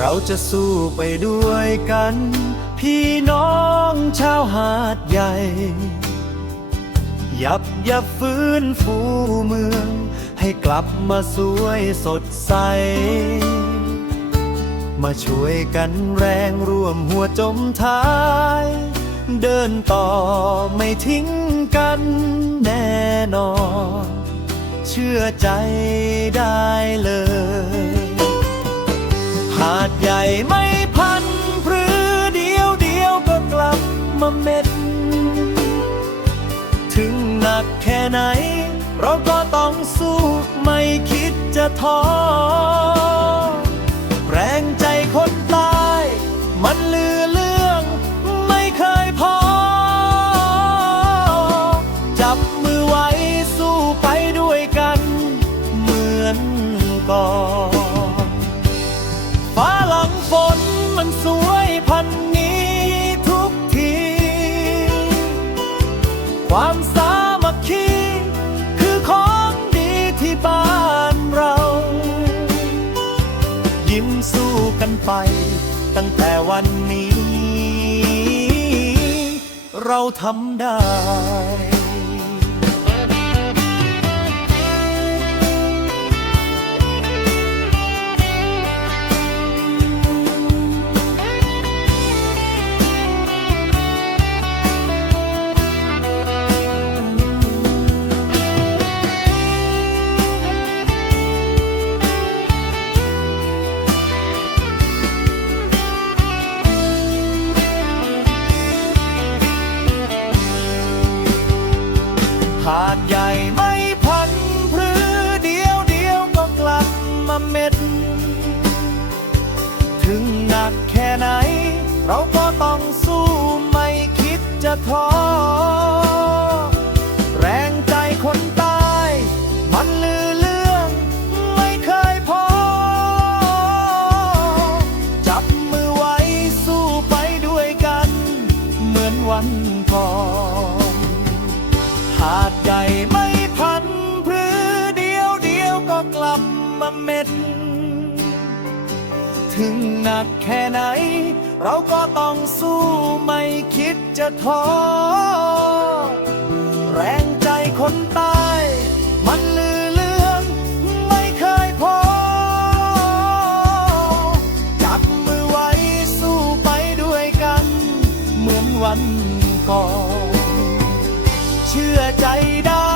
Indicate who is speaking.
Speaker 1: เราจะสู้ไปด้วยกัน พี่น้องชาวหาดใหญ่ ยับยับฟื้นฟูเมือง ให้กลับมาสวยสดใส มาช่วยกันแรงร่วมหัวจมท้าย เดินต่อไม่ทิ้งกันแน่นอน เชื่อใจได้เลย ไม่พันพรือเดียวเดียวก็กลับมาเม็ด ถึงหนักแค่ไหน เราก็ต้องสู้ไม่คิดจะท้อ แรงใจคนตาย มันเความสามัคคีคือของดีที่บ้านเรา ยิ้มสู้กันไป ตั้งแต่วันนี้ เราทำได้ หาดใหญ่ไม่พันพรือเดียวเดียวก็กลับมาเม็ด ถึงหนักแค่ไหน เราก็ต้องสู้ไม่คิดจะท้อแรงใจคนตาย มันลือเรื่องไม่เคยพอ จับมือไว้สู้ไปด้วยกัน เหมือนวันก่อน หาดใหญ่ไม่พันพรือเดียวเดียวก็กลับมาเม็ด ถึงหนักแค่ไหน เราก็ต้องสู้ไม่คิดจะท้อ แรงใจคนตาย มันลือเรื่องไม่เคยพอ จับมือไว้สู้ไปด้วยกัน เหมือนวันก่อน เชื่อใจได้